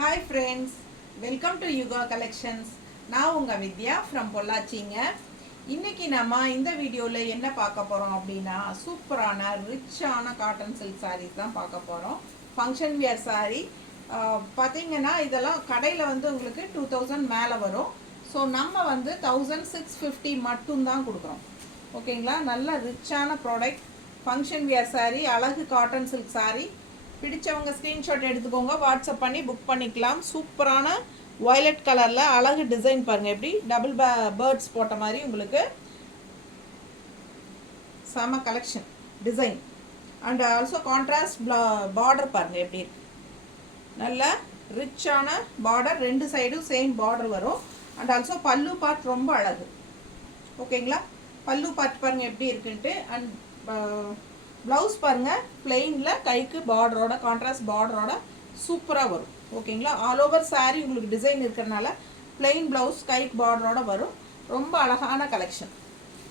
Hi friends, welcome to Yuga Collections. நான் உங்க வித்யா from பொள்ளாச்சிங்க. இன்னைக்கு நம்ம இந்த வீடியோல என்ன பார்க்க போறோம் அப்படினா சூப்பரான ரிச்சான காட்டன் சில்க் sarees தான் பார்க்க போறோம். ஃபங்க்ஷன் வியர் saree பாத்தீங்கன்னா இதெல்லாம் கடையில வந்து உங்களுக்கு 2000 மேல வரும். சோ நம்ம வந்து 1650 மட்டும் தான் கொடுக்கிறோம். ஓகேங்களா? நல்ல ரிச்சான ப்ராடக்ட் ஃபங்க்ஷன் வியர் saree அழகு காட்டன் சில்க் saree பிடிச்சவங்க ஸ்கிரீன்ஷாட் எடுத்துக்கோங்க வாட்ஸ்அப் பண்ணி புக் பண்ணிக்கலாம் சூப்பரான வயலட் கலர்ல அழகு டிசைன் பாருங்க எப்படி டபுள் பேர்ட்ஸ் போட்ட மாதிரி உங்களுக்கு செம collection design and also contrast border பாருங்க எப்படி இருக்கு நல்ல ரிச்சான பார்டர் ரெண்டு சைடும் சேம் பார்டர் வரும் அண்ட் ஆல்சோ பல்லு பார்ட் ரொம்ப அழகு ஓகேங்களா பல்லு பார்ட் பாருங்க எப்படி இருக்குன்ட்டு அண்ட் ப்ளவுஸ் பாருங்க பிளெயின்ல கைக்கு பார்டரோட கான்ட்ராஸ்ட் பார்டரோட சூப்பரா வரும் ஓகேங்களா ஆல் ஓவர் saree உங்களுக்கு டிசைன் இருக்கறனால பிளெயின் ப்ளவுஸ் கைக்கு பார்டரோட வரும் ரொம்ப அழகான கலெக்ஷன்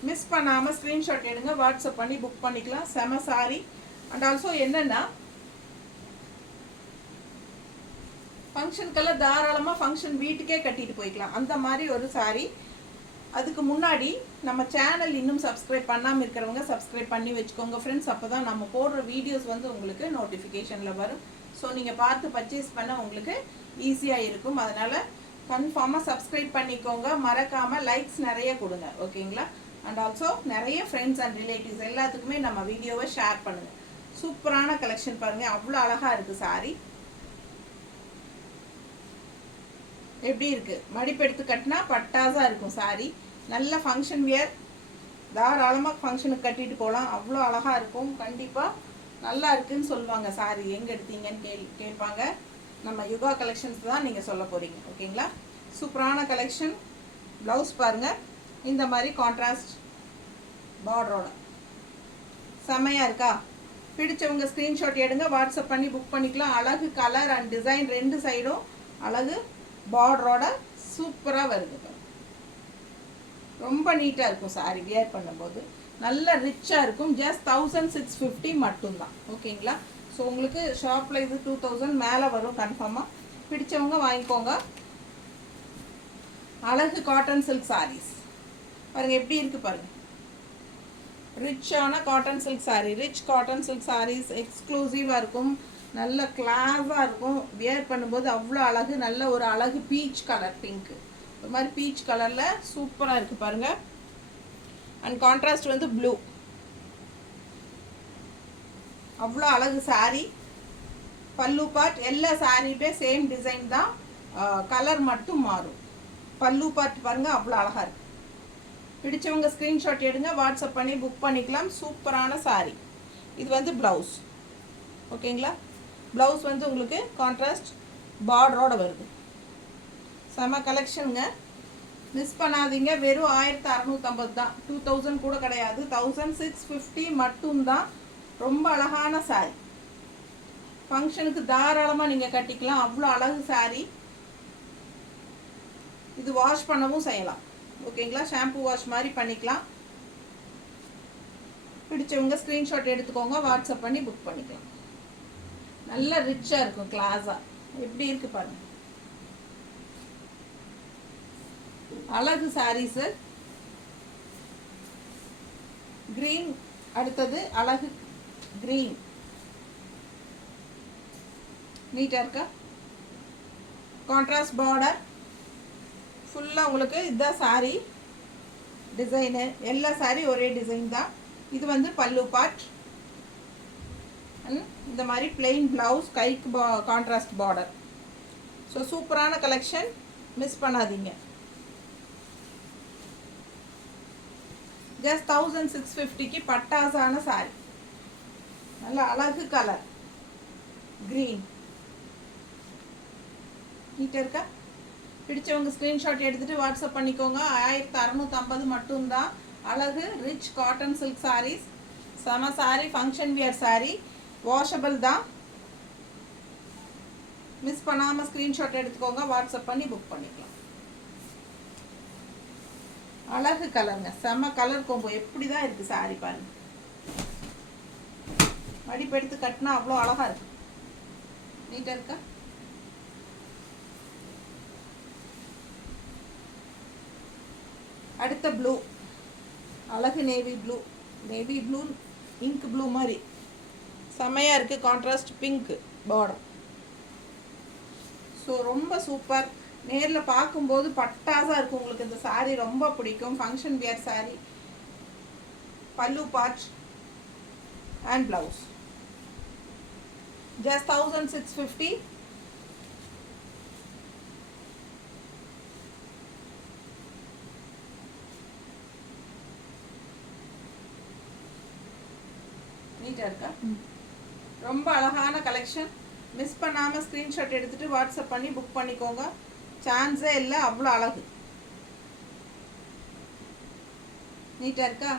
மிஸ் பண்ணாம ஸ்கிரீன்ஷாட் எடுங்க வாட்ஸ்அப் பண்ணி புக் பண்ணிக்கலாம் செம saree அண்ட் ஆல்சோ என்னன்னா ஃபங்க்ஷன் கலர் தாராளமா ஃபங்க்ஷன் வீட்டுக்கே கட்டிட்டு போய்க்கலாம் அந்த மாதிரி ஒரு saree அதுக்கு முன்னாடி நம்ம சேனல் இன்னும் சப்ஸ்கிரைப் பண்ணாம இருக்கறவங்க சப்ஸ்கிரைப் பண்ணி வெச்சுக்கோங்க फ्रेंड्स அப்பதான் நம்ம போடுற வீடியோஸ் வந்து உங்களுக்கு நோட்டிஃபிகேஷன்ல வரும் சோ நீங்க பார்த்து பர்ச்சேஸ் பண்ண உங்களுக்கு ஈஸியா இருக்கும் அதனால கன்ஃபார்மா சப்ஸ்கிரைப் பண்ணிக்கோங்க மறக்காம லைக்ஸ் நிறைய கொடுங்க ஓகேங்களா அண்ட் ஆல்சோ நிறைய फ्रेंड्स அண்ட் ரிலேட்டிவ்ஸ் எல்லாத்துக்குமே நம்ம வீடியோவை ஷேர் பண்ணுங்க சூப்பரான கலெக்ஷன் பாருங்க அவ்வளவு அழகா இருக்கு saree எப்படி இருக்கு மடிப்பு எடுத்து கட்டினா பட்டாசா இருக்கும் saree நல்ல ஃபங்க்ஷன் வியர் தாராளமா ஃபங்க்ஷனுக்கு கட்டிட்டு போலாம் அவ்வளவு அழகா இருக்கும் கண்டிப்பா நல்லா இருக்குன்னு சொல்வாங்க saree எங்க எடுத்தீங்கன்னு கேட்பாங்க நம்ம யுகா கலெக்ஷன்ஸ் தான் நீங்க சொல்ல போறீங்க ஓகேங்களா சூப்பரான கலெக்ஷன் ப்ளவுஸ் பாருங்க இந்த மாதிரி கான்ட்ராஸ்ட் பார்டரோட செமையா இருக்கா பிடிச்சவங்க ஸ்கிரீன்ஷாட் எடுங்க வாட்ஸ்அப் பண்ணி புக் பண்ணிக்கலாம் அழகு கலர் அண்ட் டிசைன் ரெண்டு சைடும் அழகு பார்டரோட சூப்பரா வருது ரொம்ப நீட்டா இருக்கும் saree வியர் பண்ணும்போது நல்ல ரிச்சா இருக்கும் just 1650 மட்டும் தான் ஓகேங்களா சோ உங்களுக்கு ஷாப்ல இது 2000 மேல வரும் கன்ஃபார்மா பிடிச்சவங்க வாங்கிக்கோங்க அழகு காட்டன் சில்க் sarees பாருங்க எப்படி இருக்கு பாருங்க ரிச்சான cotton silk saree rich cotton silk sarees எக்ஸ்க்ளூசிவா இருக்கும் நல்ல கிளாஸா இருக்கும் வியர் பண்ணும்போது அவ்வளவு அழகு நல்ல ஒரு அழகு பீச் கலர் பிங்க் ஒரு மாதிரி பீச் கலர்ல சூப்பரா இருக்கு பாருங்க அண்ட் கான்ட்ராஸ்ட் வந்து ப்ளூ அவ்வளவு அழகு saree பல்லு பார்ட் எல்லா சாரியுமே சேம் டிசைன் தான் கலர் மட்டும் மாறும் பல்லு பார்ட் பாருங்க அவ்வளவு அழகா இருக்கு பிடிச்சவங்க ஸ்கிரீன்ஷாட் எடுங்க வாட்ஸ்அப் பண்ணி புக் பண்ணிக்கலாம் சூப்பரான saree இது வந்து ப்ளவுஸ் ஓகேங்களா ப்ளவுஸ் வந்து உங்களுக்கு கான்ட்ராஸ்ட் பார்டரோட வருது செம கலெக்ஷனுங்க மிஸ் பண்ணாதீங்க வெறும் 1650 தான் 2000 கூட கிடையாது 1650 மட்டும் தான் ரொம்ப அழகான saree ஃபங்க்ஷனுக்கு தாராளமா நீங்க கட்டிக்கலாம் அவ்வளவு அழகு saree இது வாஷ் பண்ணவும் செய்யலாம் ஓகேங்களா ஷாம்பு வாஷ் மாதிரி பண்ணிக்கலாம் பிடிச்சவங்க ஸ்கிரீன்ஷாட் எடுத்துக்கோங்க வாட்ஸ்அப் பண்ணி புக் பண்ணிக்கலாம் நல்ல ரிச்சா இருக்கும் கிளாஸா எப்படி இருக்கு பாருங்க அழகு sarees கிரீன் அடுத்தது அழகு கிரீன் நீட்டா இருக்கா கான்ட்ராஸ்ட் பார்டர் ஃபுல்லா உங்களுக்கு இதுதான் saree டிசைன் எல்லா saree ஒரே டிசைன் தான் இது வந்து பல்லு பார்ட் இந்த மாதிரி plain blouse கைக்கு கான்ட்ராஸ்ட் பார்டர் சோ சூப்பரான கலெக்ஷன் மிஸ் பண்ணாதீங்க just 1650 க்கு பட்டாசான saree நல்ல அழகு கலர் green நீட்டா இருக்கா பிடிச்சவங்க ஸ்கிரீன்ஷாட் எடுத்துட்டு வாட்ஸ்அப் பண்ணிக்கோங்க 1650 மட்டும் தான் அழகு ரிச் காட்டன் சில்க் sarees சம saree function wear saree washable தான் மிஸ் பண்ணாம ஸ்கிரீன்ஷாட் எடுத்துக்கோங்க வாட்ஸ்அப் பண்ணி புக் பண்ணிக்கலாம் அழகு கலர்ங்க செம கலர் கோம்போ எப்படி தான் இருக்கு saree பாருங்க மடிப்பு எடுத்து கட்டினா அவ்வளோ அழகா இருக்கு நீட்டா இருக்கா அடுத்த ப்ளூ, அழகு நேவி ப்ளூ இங்க் ப்ளூ மாதிரி செம்மையாக இருக்குது. Contrast pink border. ஸோ ரொம்ப சூப்பர். நேரில் பார்க்கும்போது பட்டாசாக இருக்கும். உங்களுக்கு இந்த சாரீ ரொம்ப பிடிக்கும். Function wear sari. பல்லு பார்ட் அண்ட் ப்ளவுஸ். ஜஸ்ட் 1650. நீட்டாக இருக்கா? ரொம்ப அழகான கலெக்ஷன். மிஸ் பண்ணாமல் ஸ்க்ரீன்ஷாட் எடுத்துகிட்டு வாட்ஸ்அப் பண்ணி புக் பண்ணிக்கோங்க. சான்ஸே இல்லை, அவ்வளோ அழகு. நீட்டாக இருக்கா?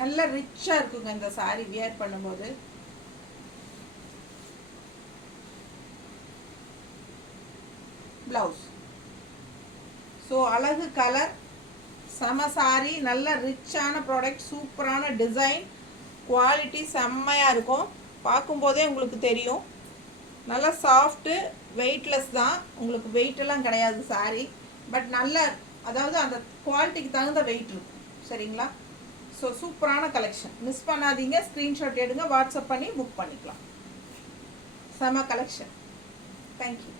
நல்ல ரிச்சாக இருக்குங்க இந்த சாரீ வியர் பண்ணும்போது. ப்ளவுஸ். ஸோ அழகு கலர், செம சாரி, நல்ல ரிச்சான ப்ராடக்ட், சூப்பரான டிசைன், குவாலிட்டி செம்மையாக இருக்கும். பார்க்கும்போதே உங்களுக்கு தெரியும். நல்லா சாஃப்ட்டு, வெயிட்லெஸ் தான். உங்களுக்கு வெயிட்டெல்லாம் கிடையாது சாரீ. பட் நல்ல, அதாவது அந்த குவாலிட்டிக்கு தகுந்த வெயிட் இருக்கும். சரிங்களா? ஸோ சூப்பரான கலெக்ஷன். மிஸ் பண்ணாதீங்க. ஸ்க்ரீன்ஷாட் எடுங்க, வாட்ஸ்அப் பண்ணி புக் பண்ணிக்கலாம். செம கலெக்ஷன். தேங்க்யூ.